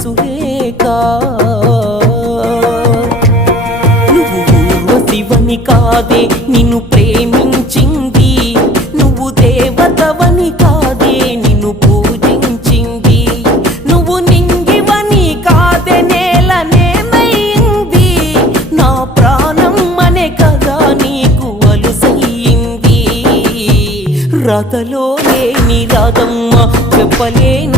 సురేఖ నువ్వు ఊర్వశివని కాదే నిన్ను ప్రేమించింది, నువ్వు దేవతవని కాదే నిన్ను పూజించింది, నువ్వు నింగివని కాదే నేలనేమైంది, నా ప్రాణం అనే కదా నీకు అలుసయ్యింది. రాతలో లేని రాధమ్మ చెప్పలేను